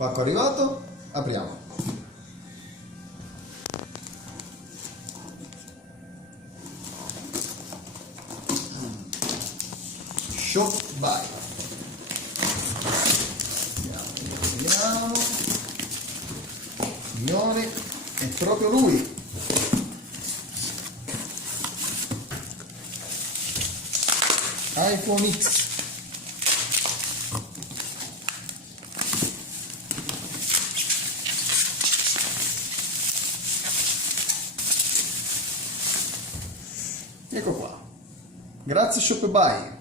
Pacco arrivato, apriamo. Shopify. Vediamo. Signore, è proprio lui. iPhone X. Ecco qua. Grazie Shopify.